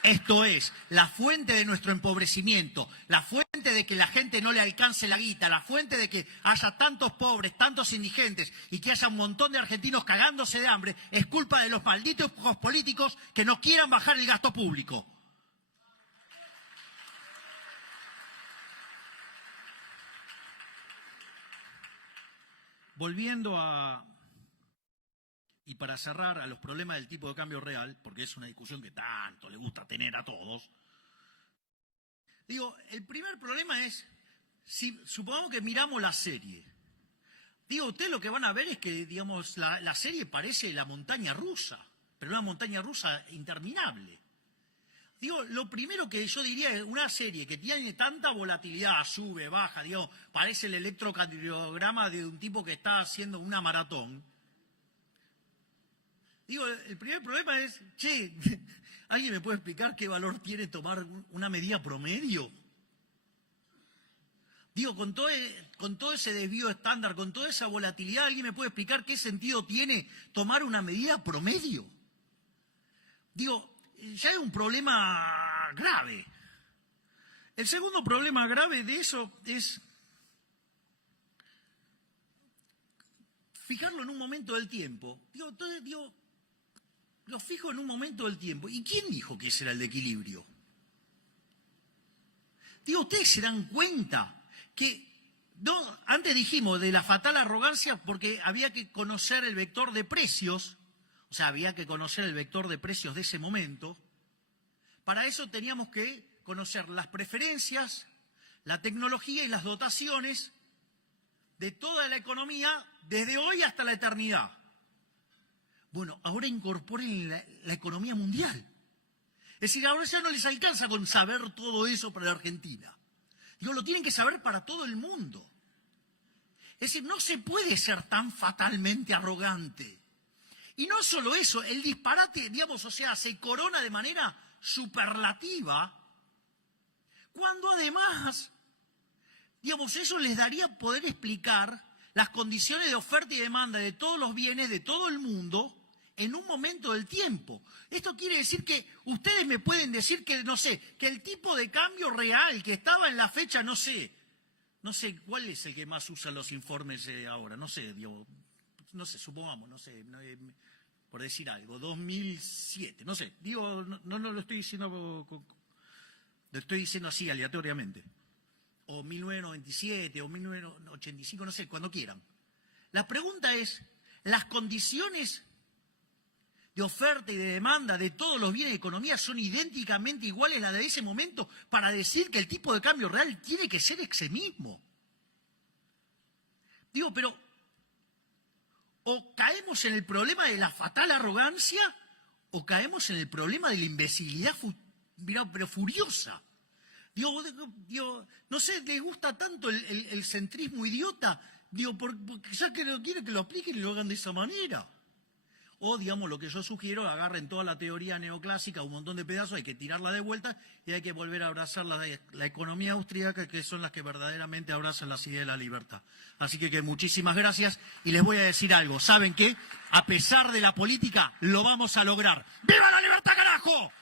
Esto es, la fuente de nuestro empobrecimiento, la fuente de que la gente no le alcance la guita, la fuente de que haya tantos pobres, tantos indigentes y que haya un montón de argentinos cagándose de hambre, es culpa de los malditos políticos que no quieran bajar el gasto público. Volviendo a... Y para cerrar, a los problemas del tipo de cambio real, porque es una discusión que tanto le gusta tener a todos, digo, el primer problema es, si supongamos que miramos la serie, digo, ustedes lo que van a ver es que, digamos, la serie parece la montaña rusa, pero una montaña rusa interminable. Digo, lo primero que yo diría es una serie que tiene tanta volatilidad, sube, baja, digo, parece el electrocardiograma de un tipo que está haciendo una maratón. Digo, el primer problema es, che, ¿alguien me puede explicar qué valor tiene tomar una medida promedio? Digo, con todo ese desvío estándar, con toda esa volatilidad, ¿alguien me puede explicar qué sentido tiene tomar una medida promedio? Digo, ya es un problema grave. El segundo problema grave de eso es fijarlo en un momento del tiempo. Digo, entonces, lo fijo en un momento del tiempo. ¿Y quién dijo que ese era el de equilibrio? Digo, ustedes se dan cuenta que, no, antes dijimos de la fatal arrogancia porque había que conocer el vector de precios, o sea, había que conocer el vector de precios de ese momento. Para eso teníamos que conocer las preferencias, la tecnología y las dotaciones de toda la economía desde hoy hasta la eternidad. Bueno, ahora incorporen la economía mundial. Es decir, ahora ya no les alcanza con saber todo eso para la Argentina. Digo, lo tienen que saber para todo el mundo. Es decir, no se puede ser tan fatalmente arrogante. Y no solo eso, el disparate, digamos, o sea, se corona de manera superlativa, cuando además, digamos, eso les daría poder explicar las condiciones de oferta y demanda de todos los bienes de todo el mundo en un momento del tiempo. Esto quiere decir que ustedes me pueden decir que, no sé, que el tipo de cambio real que estaba en la fecha, no sé cuál es el que más usa los informes ahora, no sé, digo, no sé, supongamos, no sé, por decir algo, 2007, no sé, digo, no lo estoy diciendo, lo estoy diciendo así aleatoriamente, o 1997, o 1985, no sé, cuando quieran. La pregunta es, ¿las condiciones de oferta y de demanda de todos los bienes de economía son idénticamente iguales a las de ese momento para decir que el tipo de cambio real tiene que ser ese mismo? Digo, pero o caemos en el problema de la fatal arrogancia o caemos en el problema de la imbecilidad, pero furiosa. Digo, no sé, les gusta tanto el centrismo idiota, digo, porque ya que no quieren que lo apliquen y lo hagan de esa manera. O, digamos, lo que yo sugiero, agarren toda la teoría neoclásica, un montón de pedazos, hay que tirarla de vuelta y hay que volver a abrazar la economía austríaca, que son las que verdaderamente abrazan las ideas de la libertad. Así que muchísimas gracias y les voy a decir algo. ¿Saben qué? A pesar de la política, lo vamos a lograr. ¡Viva la libertad, carajo!